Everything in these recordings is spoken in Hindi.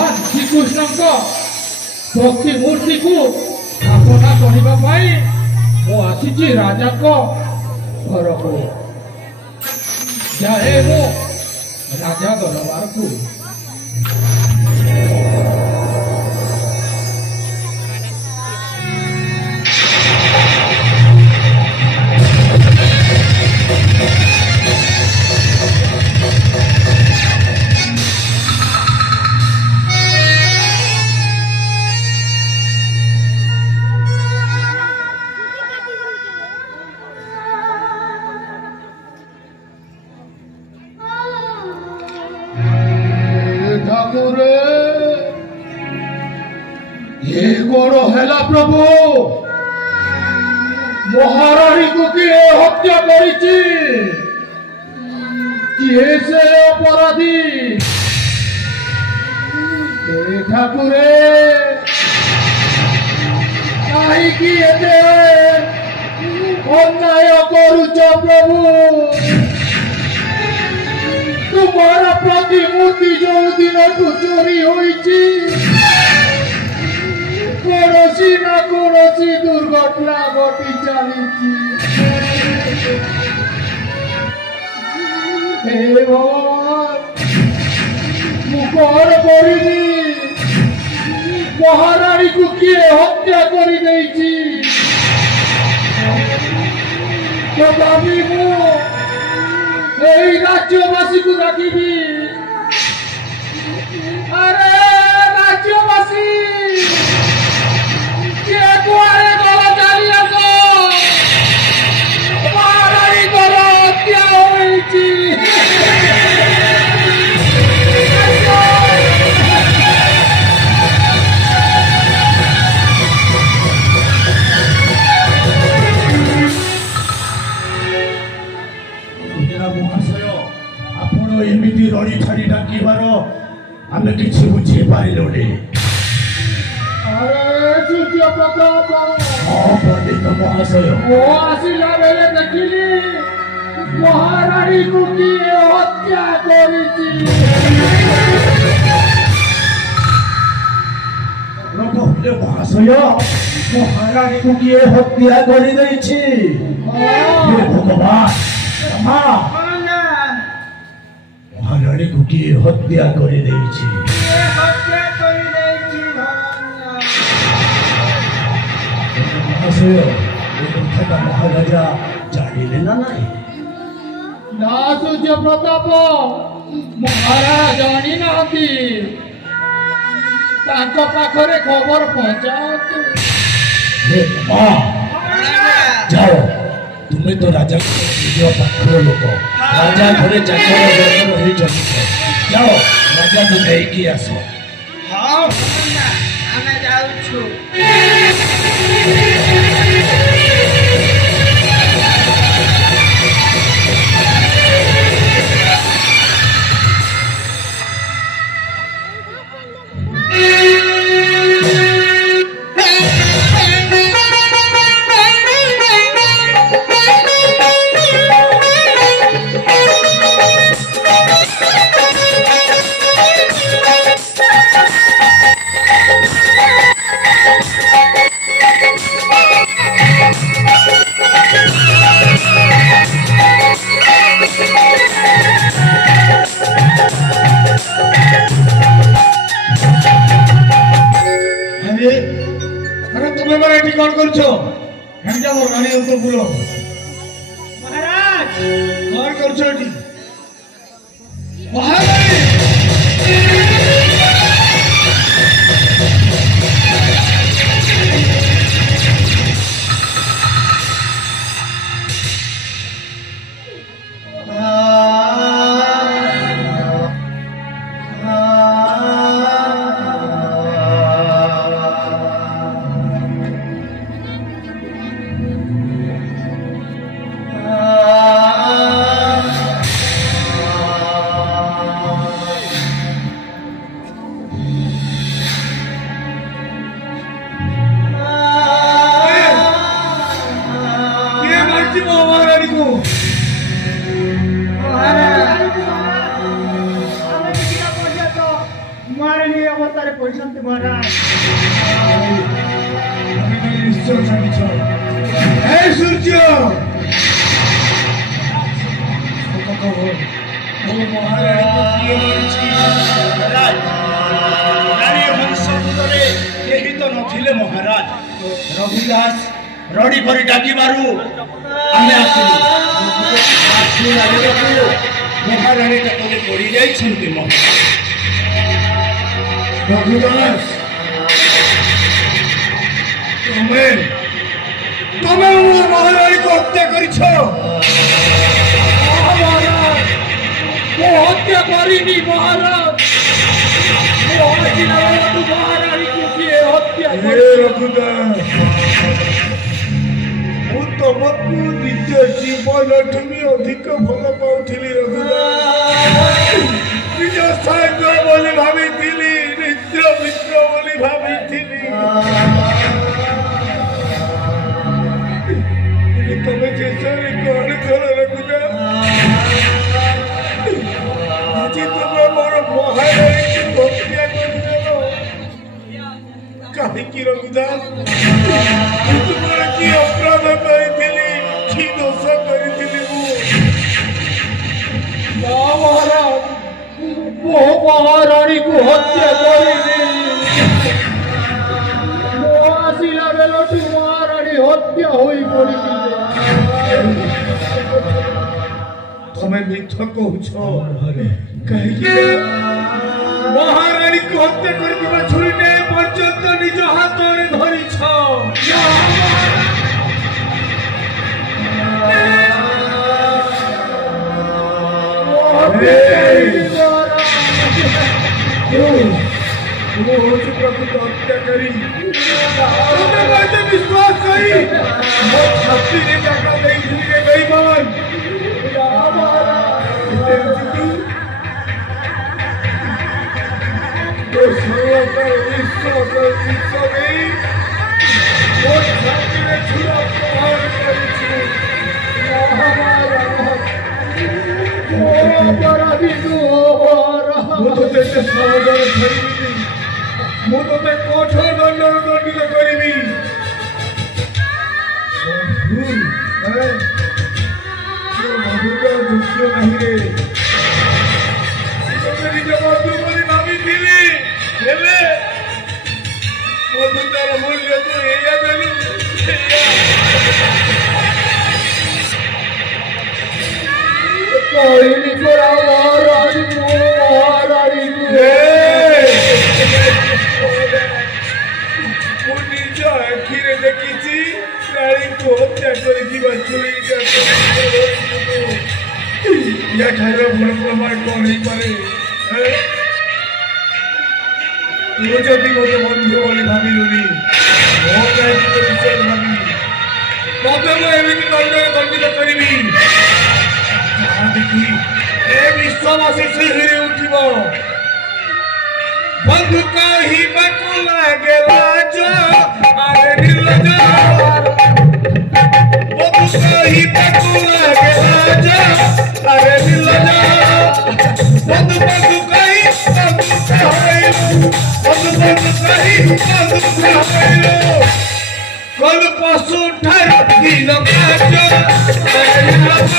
भगवान श्रीकृष्ण भक्ति मूर्ति को स्थापना करने मु आसी राजा को घर को जाए मो राजा दरबार को। प्रभु महारानी को किए हत्या करी किए से अपराधी ठाकुरे कहीं अन्याय करुच प्रभु तुम्हारा प्रतिमूर्ति जो दिन चोरी होइची कोनोसी ना कोनोसी दुर्घटना घटी चली हे भगवान मुखर करी महारानी को किए हत्या करी देइची तथापि मु एई राज्यवासी को डाकिबी। अरे राज्यवासी कुआरे गला चली आस महारानी कर हत्या होइची। महाशय आपण एमती रड़ी छाड़ी डाकिबार आमे किछि बुझी पारिलुनी। अरे सूर्य प्रताप पंडित महाशय वो आसिला बेले देखिली महारानी को किए हत्या करिची। महाशय महारानी को किए हत्या करी देइछि। हे भगवान महारानी को किए हत्या करी देइछि। महाशय कथा महाराजा जानिले ना नहीं ना सूर्य प्रताप महाराज जानी नाती तांको पाखरे खबर पहुंचाओ। हे मां जाओ तुम्हें तो राजा पाखर लोक राजा घरे चाकर जन्म रही जन्म जाओ राजा को लेके आसो। हाँ आमे जाउछु। कौन कर छो हम जा रानी अंतर बोलो महाराज कौन कर छो टी महारानी এই অবতারে পরিশান্তি মহারাজ নিশ্চয় জানিছ এই সূর্য महाराज रघुदास रड़ी कर डाकी मारू आमे महाराणी तक पड़ी जाइछन्ति रघुदास तुमे तुमे महाराणी को हत्या करिछ हत्या करिनी महाराज महाराणी को किए हत्या रघुदास तुमको निज जीवन ठुमी अधिक भल पाउथिली रघुदास निज साइड बोली भाविथिली निज मित्र बोली भाविथिली तमे शेषरे कौन कर रघुदास आज तुम मोर महाराणी की हत्या करदेलो काहे रघुदास तुम्हारे की अपराध करी की दोष करी महाराज वो महाराणी को हत्या करिनी आसिला बेलटू महाराणी हत्या होई पड़ी तुम्हें मिथ कहछ कहीं महाराणी को हत्या कर छुरी ने पर्यंत निज हाथ में धरी हत्या करी विश्वास करी छाती ने टाका नहीं बेईमान तो सरलता विश्वास नहीं वो छाती ने छुरा प्रहार करी मुझे कठोर दंड दंडित करी दुष्य नहीं रे निज बंधु बोली भावी बंधुतार मूल्य तू एया देलु कोई कोरा महारानी निज आखिरे देखी राणी को हत्या कर भल प्रमाण कौन हो पारे तू जदि मत बंधु बोली भाविलुनी मो विश्वास भावी तते मुझे दंडित करी देखी ए विश्वासी सिंह उठिब बंधु कही बाकू लागे लाज अरे निर्लज बंधु कही बाकू लागे लाज अरे निर्लज बंधु बंधु कही बंधु कहैलो बंधु कही बंधु कहैलो कल पशु ठार दिन काज अरे निर्लज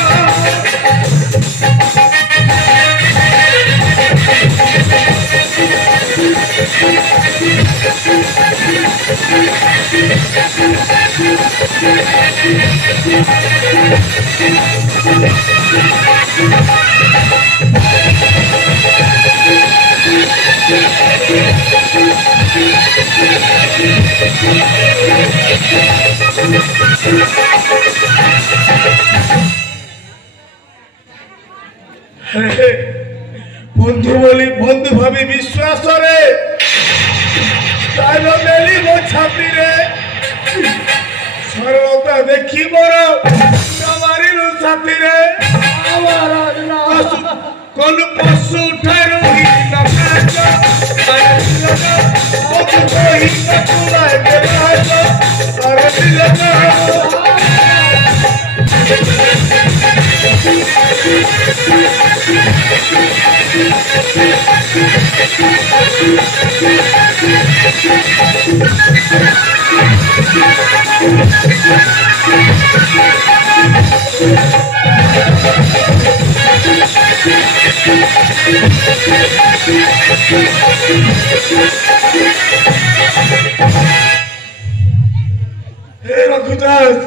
बंधु बोली बंधु भावी विश्वास रे तालो मेली मो छाती रे सरलता देखी मोर मारी रो छाती रे कल पशु ठार ही न काज बंधु कही बकुला के लाज अरे दिलज रघुदास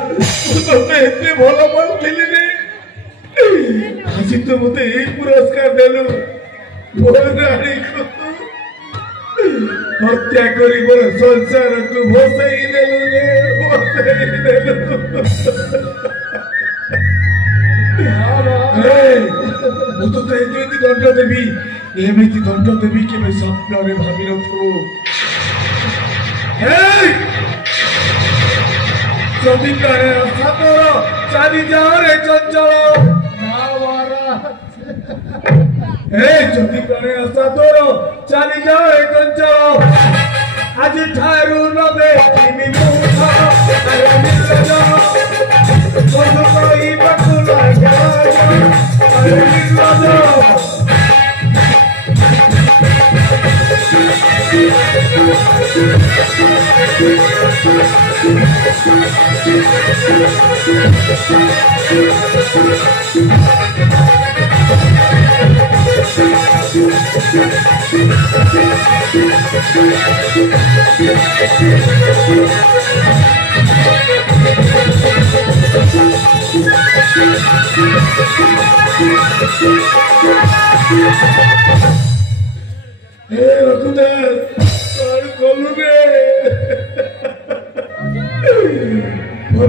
ते एते भल पाउथिली रे আজি तो मते ए पुरस्कार देलु भोराणी को हत्या करी मोर संसार को भसाई देलु रे भसाई देलु मु तो एते दंड देवी एमिति दंड देवी केबे स्वप्न रे भाबी नथु যদি প্রাণে রক্ষা করো চালি যাও রে চঞ্চল যদি প্রাণে রক্ষা করো চালি যাও রে চঞ্চল আজি ঠারু নদে তুমি মুখ বন্ধু কই বাকুলা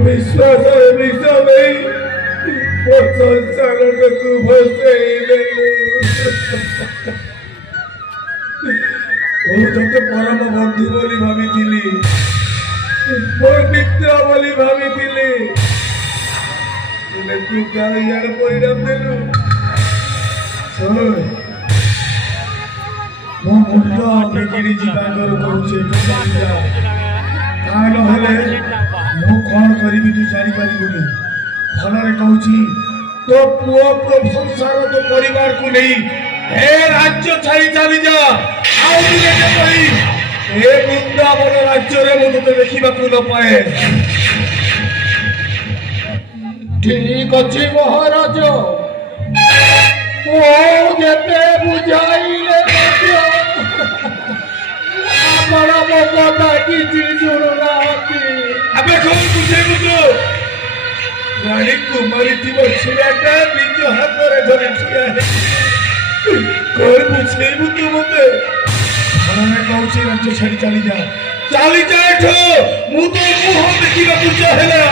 विश्वास संसार को तोते परम बंधु बोली भावी मोर मित्र बोली भावी तू यार परिणाम देलु मो मुंड बिगिड़ी जीवागर करुचे मु कौन करी तू जानी पारिबुनी फलरे कहूची तो पुओ संसार तो परिवार को नहीं हे राज्य छाड़ी चली जा आउ दिने के पई ए वृंदावन राज्य रे मु तो देखिबा को न पाए ठीक अछि महाराज ओ जेते बुझाइले मध्य हमरा मोकटा किछि जुरुना होती अबे कौन बुझेबु तो रानी कुमारी थी छुराटा निज हाथ रे धरे छिया कौन बुझेबु तो मते फलरे कहूची राज्य छाड़ी चली जा एठो मु तो मुह देखिबा को चाहेला